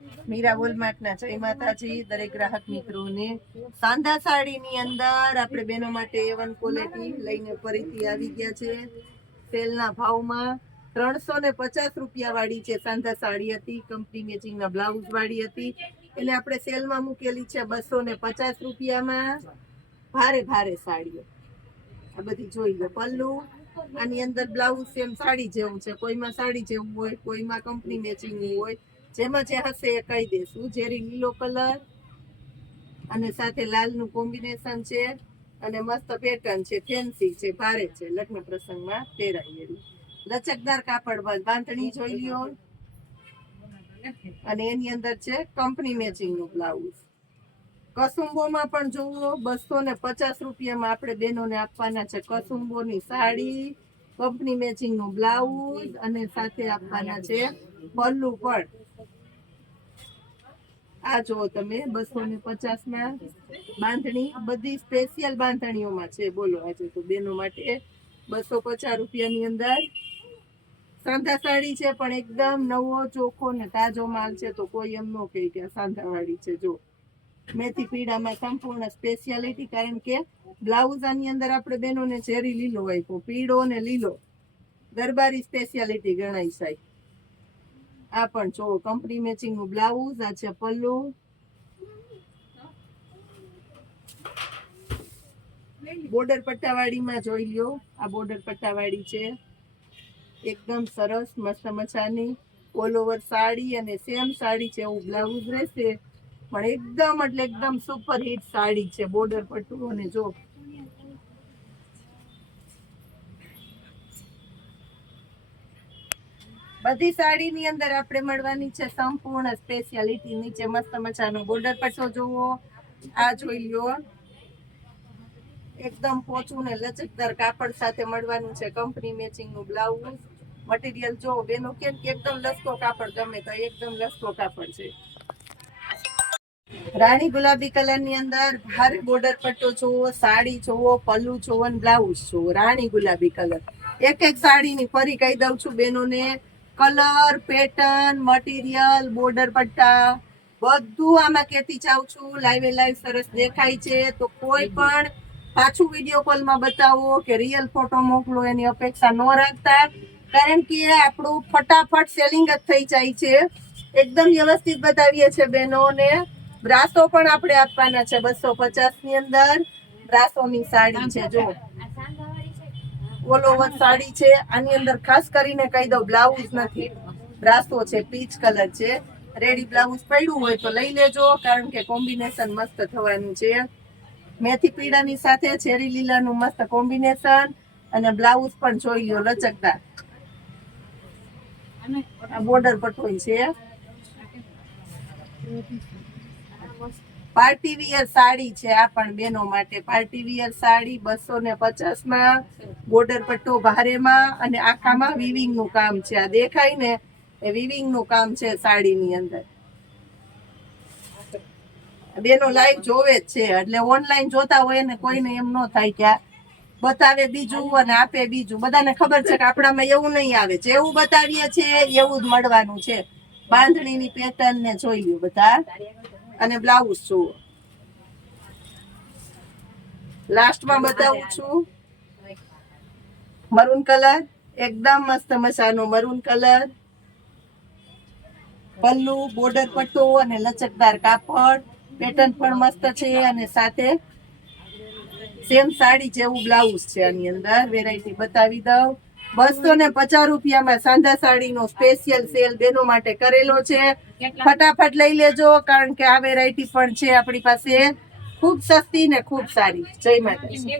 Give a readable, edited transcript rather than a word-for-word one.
મીરા વોલમાર્ટના જય માતાજી દરેક ગ્રાહક મિત્રોને સાંધા સાડીની અંદર આપણે બહેનો માટે A1 ક્વોલિટી લઈને ફરીથી આવી ગયા છે સેલના ભાવમાં 350 રૂપિયા વાળી છે સાંધા સાડી હતી કંપની મેચિંગના બ્લાઉઝ વાળી હતી એટલે આપણે સેલમાં મૂકેલી છે 250 રૂપિયામાં ભારે ભારે સાડીઓ આ બધી જોઈ લો પલ્લુ આની અંદર બ્લાઉઝ સેમ સાડી જેવું છે કોઈમાં સાડી જેવું હોય કોઈમાં કંપની મેચિંગ હોય જેમાં જે હશે એ કહી દેશું ઝેરી લીલો કલર અને સાથે લાલનું કોમ્બિનેશન છે અને મસ્ત પેટર્ન છે ફેન્સી છે ભારે છે લગ્ન પ્રસંગમાં પહેરાય એવી લચકદાર કાપડ બાંધણી જોઈ લ્યો અને એની અંદર છે કંપની મેચિંગનું બ્લાઉઝ કસુંબોમાં પણ જોવો 250 રૂપિયામાં આપણે બહેનોને આપવાના છે કસુંબોની સાડી કંપની મેચિંગનું બ્લાઉઝ અને સાથે આપવાના છે પલ્લુ પણ આ જો તમે 250 માં બાંધણી બધી સ્પેશિયલ બાંધણીઓમાં છે બોલો આજે તો બહેનો માટે 250 રૂપિયાની અંદર સાંધા સાડી છે પણ એકદમ નવો ચોખ્ખો ને તાજો માલ છે તો કોઈ એમ ન કહે કે સાંધા વાળી છે જો મેથી પીળામાં સંપૂર્ણ સ્પેશિયાલિટી કારણ કે બ્લાઉઝ આની અંદર આપણે બહેનોને ઝેરી લીલો આપ્યો પીળો ને લીલો દરબારી સ્પેશિયાલિટી ગણાય સાહેબ આ પણ જો કંપની મેચિંગનું બ્લાઉઝ આ છે પલ્લુ બોર્ડર પટ્ટાવાળીમાં જોઈ લ્યો આ બોર્ડર પટ્ટાવાળી છે એકદમ સરસ મસ્ત મજાની ઓલ ઓવર સાડી અને સેમ સાડી છે એવું બ્લાઉઝ રહેશે પણ એકદમ એટલે એકદમ સુપર હિટ સાડી છે બોર્ડર પટ્ટું અને જો બધી સાડીની અંદર આપણે મળવાની છે સંપૂર્ણ સ્પેશિયાલિટી નીચે મસ્ત મજાનો બોર્ડર પટ્ટો જોવો આ જોઈ લ્યો એકદમ પોચું ને લચકદાર કાપડ સાથે મળવાનું છે કંપની મેચિંગનું બ્લાઉઝ મટીરિયલ જો બેનો કેમ કે એકદમ લસકો કાપડ ગમે તો એકદમ લસકો કાપડ છે રાણી ગુલાબી કલરની અંદર ભારે બોર્ડર પટ્ટો જોવો સાડી જોવો પલ્લુ જોવો અને બ્લાઉઝ જોવો રાણી ગુલાબી કલર એક એક સાડીની ફરી કહી દઉં છું બેનોને કલર પેટર્ન મટીરિયલ બોર્ડર પટ્ટા બધું આમાં કહેતી જાઉં છું લાઈવે લાઈવ સરસ દેખાય છે તો કોઈ પણ પાછું વિડીયો કોલમાં બતાવો કે રિયલ ફોટો મોકલો એની અપેક્ષા ન રાખતા કારણ કે આપણું ફટાફટ સેલિંગ જ થઈ જાય છે એકદમ વ્યવસ્થિત બતાવીએ છીએ બહેનોને બ્રાસો પણ આપણે આપવાના છે 250 ની અંદર બ્રાસોની સાડી છે જો ઓલ ઓવર સાડી છે આની અંદર ખાસ કરીને કહી દઉં બ્લાઉઝ નથી બ્રાસો છે પીચ કલર છે રેડી બ્લાઉઝ પડ્યું હોય તો લઈ લેજો કારણ કે કોમ્બિનેશન મસ્ત થવાનું છે મેથી પીળાની સાથે ચેરી લીલાનું મસ્ત કોમ્બિનેશન અને બ્લાઉઝ પણ જોઈ લો લચકદાર આ બોર્ડર પટ્ટો છે પાર્ટી વિયર સાડી છે આ પણ બહેનો માટે પાર્ટી વિયર સાડી 250 માં બોર્ડર પટ્ટો ભારેમાં અને આખામાં વિવિંગ નું કામ છે આ દેખાય ને એ વિવિંગ નું કામ છે સાડીની અંદર બેનો લાઈવ જોવે જ છે એટલે ઓનલાઈન જોતા હોય ને કોઈને એમ ન થાય કે બતાવે બીજું અને આપે બીજું બધાને ખબર છે કે આપણામાં એવું નહીં આવે જેવું બતાવીએ છીએ એવું જ મળવાનું છે બાંધણીની પેટર્ન ને જોઈ લો બધા અને બ્લાઉઝ જુઓ લાસ્ટમાં બતાવું છું મરૂન કલર એકદમ મસ્ત મજાનો મરૂન કલર પલ્લુ બોર્ડર પટ્ટો અને લચકદાર કાપડ પેટર્ન પણ મસ્ત છે અને સાથે સેમ સાડી જેવું બ્લાઉઝ છે આની અંદર વેરાયટી બતાવી દઉં 250 રૂપિયામાં સાંધા સાડીનો સ્પેશિયલ સેલ બેનો માટે કરેલો છે ફટાફટ લઈ લેજો કારણ કે આ વેરાયટી પણ છે આપણી પાસે ખૂબ સસ્તી ને ખૂબ સારી જય માતાજી